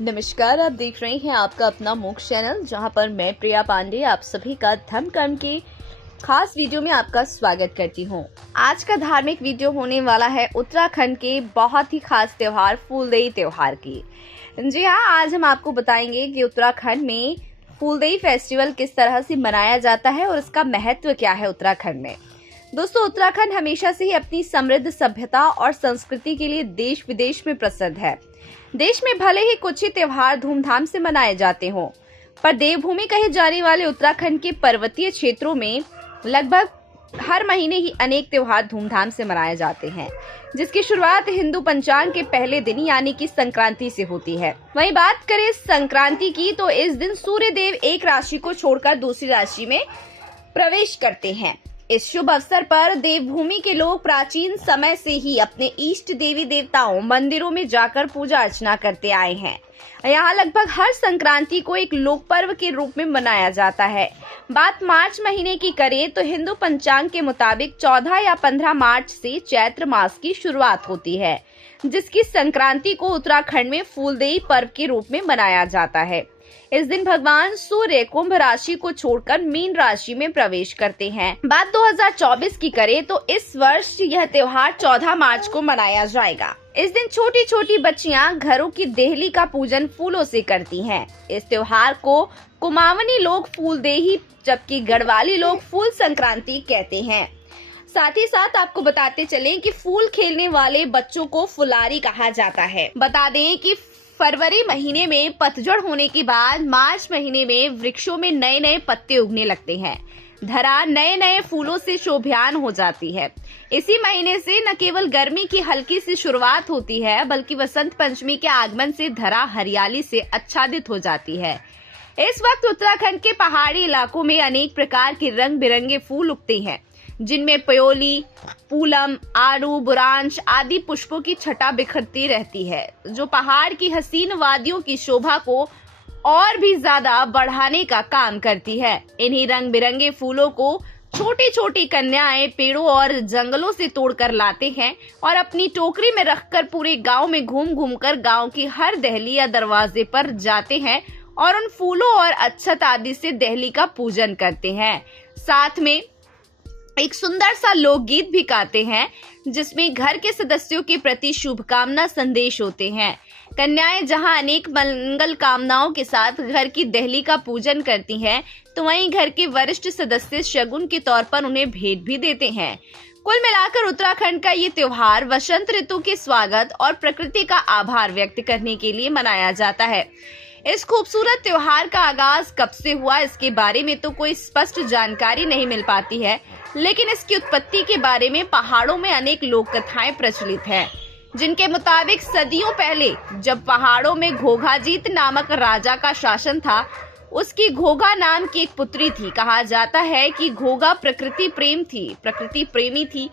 नमस्कार, आप देख रहे हैं आपका अपना मोक्ष चैनल, जहां पर मैं प्रिया पांडे आप सभी का धर्म कर्म के खास वीडियो में आपका स्वागत करती हूं। आज का धार्मिक वीडियो होने वाला है उत्तराखंड के बहुत ही खास त्योहार फूलदेई त्योहार की। जी हाँ, आज हम आपको बताएंगे कि उत्तराखंड में फूलदेई फेस्टिवल किस तरह से मनाया जाता है और इसका महत्व क्या है उत्तराखंड में। दोस्तों, उत्तराखंड हमेशा से ही अपनी समृद्ध सभ्यता और संस्कृति के लिए देश विदेश में प्रसिद्ध है। देश में भले ही कुछ ही त्योहार धूमधाम से मनाए जाते हों, पर देवभूमि कहे जाने वाले उत्तराखंड के पर्वतीय क्षेत्रों में लगभग हर महीने ही अनेक त्योहार धूमधाम से मनाए जाते हैं, जिसकी शुरुआत हिंदू पंचांग के पहले दिन यानी कि संक्रांति से होती है। वहीं बात करें संक्रांति की, तो इस दिन सूर्य देव एक राशि को छोड़कर दूसरी राशि में प्रवेश करते हैं। इस शुभ अवसर पर देवभूमि के लोग प्राचीन समय से ही अपने इष्ट देवी देवताओं मंदिरों में जाकर पूजा अर्चना करते आए हैं। यहाँ लगभग हर संक्रांति को एक लोक पर्व के रूप में मनाया जाता है। बात मार्च महीने की करें तो हिंदू पंचांग के मुताबिक 14 या 15 मार्च से चैत्र मास की शुरुआत होती है, जिसकी संक्रांति को उत्तराखंड में फूलदेई पर्व के रूप में मनाया जाता है। इस दिन भगवान सूर्य कुंभ राशि को छोड़कर मीन राशि में प्रवेश करते हैं। बात 2024 की करें तो इस वर्ष यह त्योहार 14 मार्च को मनाया जाएगा। इस दिन छोटी छोटी बच्चियां घरों की देहली का पूजन फूलों से करती हैं। इस त्योहार को कुमाऊनी लोग फूलदेई जबकि गढ़वाली लोग फूल संक्रांति कहते हैं। साथ ही साथ आपको बताते चलें कि फूल खेलने वाले बच्चों को फुलारी कहा जाता है। बता दें कि फरवरी महीने में पतझड़ होने के बाद मार्च महीने में वृक्षों में नए नए पत्ते उगने लगते हैं। धरा नए नए फूलों से शोभयान हो जाती है। इसी महीने से न केवल गर्मी की हल्की सी शुरुआत होती है, बल्कि वसंत पंचमी के आगमन से धरा हरियाली से आच्छादित हो जाती है। इस वक्त उत्तराखंड के पहाड़ी इलाकों में अनेक प्रकार के रंग बिरंगे फूल उगते हैं, जिनमें पयोली, पूलम, आड़ू, बुरांश आदि पुष्पों की छटा बिखरती रहती है, जो पहाड़ की हसीन वादियों की शोभा को और भी ज्यादा बढ़ाने का काम करती है। इन्हीं रंग बिरंगे फूलों को छोटी छोटी कन्याएं पेड़ों और जंगलों से तोड़कर लाते हैं और अपनी टोकरी में रखकर पूरे गांव में घूम घूम कर गांव की हर दहली या दरवाजे पर जाते हैं और उन फूलों और अक्षत आदि से दहली का पूजन करते हैं। साथ में एक सुंदर सा लोकगीत भी गाते हैं, जिसमें घर के सदस्यों के प्रति शुभकामना संदेश होते हैं। कन्याएं जहां अनेक मंगल कामनाओं के साथ घर की दहली का पूजन करती हैं, तो वहीं घर के वरिष्ठ सदस्य शगुन के तौर पर उन्हें भेंट भी देते हैं। कुल मिलाकर उत्तराखंड का ये त्योहार वसंत ऋतु के स्वागत और प्रकृति का आभार व्यक्त करने के लिए मनाया जाता है। इस खूबसूरत त्योहार का आगाज कब से हुआ, इसके बारे में तो कोई स्पष्ट जानकारी नहीं मिल पाती है, लेकिन इसकी उत्पत्ति के बारे में पहाड़ों में अनेक लोक कथाएं प्रचलित हैं, जिनके मुताबिक सदियों पहले जब पहाड़ों में घोघाजीत नामक राजा का शासन था, उसकी घोघा नाम की एक पुत्री थी। कहा जाता है कि घोघा प्रकृति प्रेमी थी,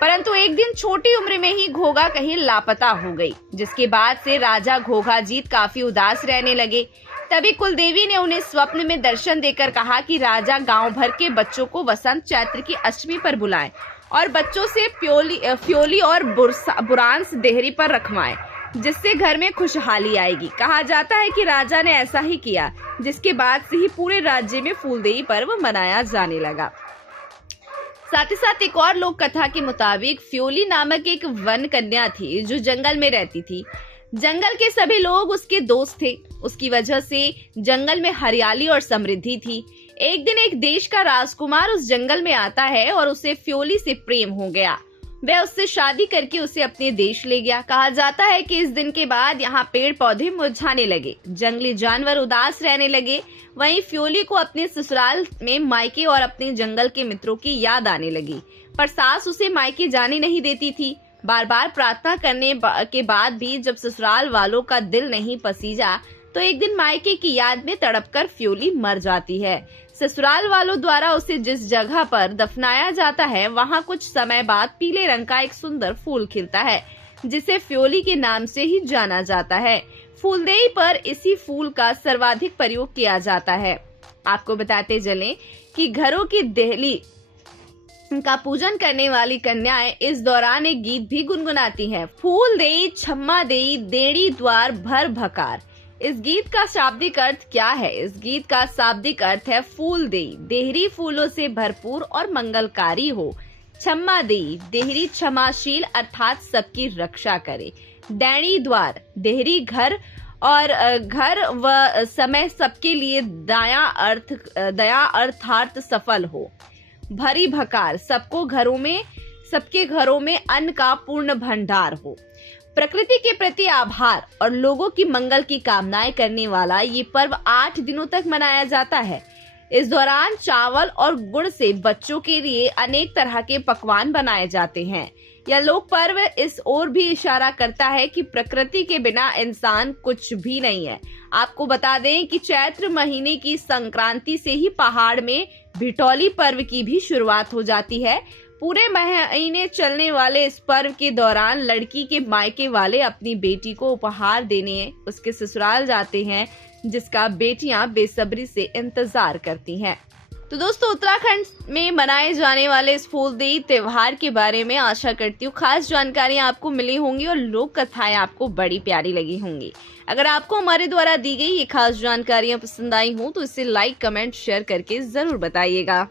परंतु एक दिन छोटी उम्र में ही घोघा कहीं लापता हो गई, जिसके बाद से राजा घोघाजीत काफी उदास रहने लगे। तभी कुलदेवी ने उन्हें स्वप्न में दर्शन देकर कहा कि राजा गांव भर के बच्चों को वसंत चैत्र की अष्टमी पर बुलाएं और बच्चों से फ्योली और बुरांस देहरी पर रखवाएं, जिससे घर में खुशहाली आएगी। कहा जाता है कि राजा ने ऐसा ही किया, जिसके बाद से ही पूरे राज्य में फूलदेई पर्व मनाया जाने लगा। साथ ही साथ एक और लोक कथा के मुताबिक फ्योली नामक एक वन कन्या थी, जो जंगल में रहती थी। जंगल के सभी लोग उसके दोस्त थे, उसकी वजह से जंगल में हरियाली और समृद्धि थी। एक दिन एक देश का राजकुमार उस जंगल में आता है और उसे फ्योली से प्रेम हो गया। वह उससे शादी करके उसे अपने देश ले गया। कहा जाता है कि इस दिन के बाद यहाँ पेड़ पौधे मुरझाने लगे, जंगली जानवर उदास रहने लगे। वहीं फ्योली को अपने ससुराल में मायके और अपने जंगल के मित्रों की याद आने लगी, पर सास उसे मायके जाने नहीं देती थी। बार बार प्रार्थना करने के बाद भी जब ससुराल वालों का दिल नहीं पसीजा, तो एक दिन मायके की याद में तड़पकर फ्योली मर जाती है। ससुराल वालों द्वारा उसे जिस जगह पर दफनाया जाता है, वहाँ कुछ समय बाद पीले रंग का एक सुंदर फूल खिलता है, जिसे फ्योली के नाम से ही जाना जाता है। फूलदेई पर इसी फूल का सर्वाधिक प्रयोग किया जाता है। आपको बताते चलें कि घरों की देहली का पूजन करने वाली कन्याएं इस दौरान एक गीत भी गुनगुनाती हैं। फूल देई छम्मा देई देड़ी द्वार भर भकार, इस गीत का शाब्दिक अर्थ क्या है? इस गीत का शाब्दिक अर्थ है फूल देई, देहरी फूलों से भरपूर और मंगलकारी हो। क्षमा देई, देहरी क्षमाशील अर्थात सबकी रक्षा करे। डैणी द्वार, देहरी घर और घर व समय सबके लिए दया अर्थात सफल हो। भरी भकार, सबके घरों में अन्न का पूर्ण भंडार हो। प्रकृति के प्रति आभार और लोगों की मंगल की कामनाएं करने वाला ये पर्व 8 दिनों तक मनाया जाता है। इस दौरान चावल और गुड़ से बच्चों के लिए अनेक तरह के पकवान बनाए जाते हैं। यह लोक पर्व इस ओर भी इशारा करता है कि प्रकृति के बिना इंसान कुछ भी नहीं है। आपको बता दें कि चैत्र महीने की संक्रांति से ही पहाड़ में भिटौली पर्व की भी शुरुआत हो जाती है। पूरे महीने चलने वाले इस पर्व के दौरान लड़की के मायके वाले अपनी बेटी को उपहार देने उसके ससुराल जाते हैं, जिसका बेटियां बेसब्री से इंतजार करती हैं। तो दोस्तों, उत्तराखंड में मनाए जाने वाले इस फूलदेई त्योहार के बारे में आशा करती हूँ खास जानकारियां आपको मिली होंगी और लोक कथाएं आपको बड़ी प्यारी लगी होंगी। अगर आपको हमारे द्वारा दी गई ये खास जानकारियां पसंद आई हो तो इसे लाइक, कमेंट, शेयर करके जरूर बताइएगा।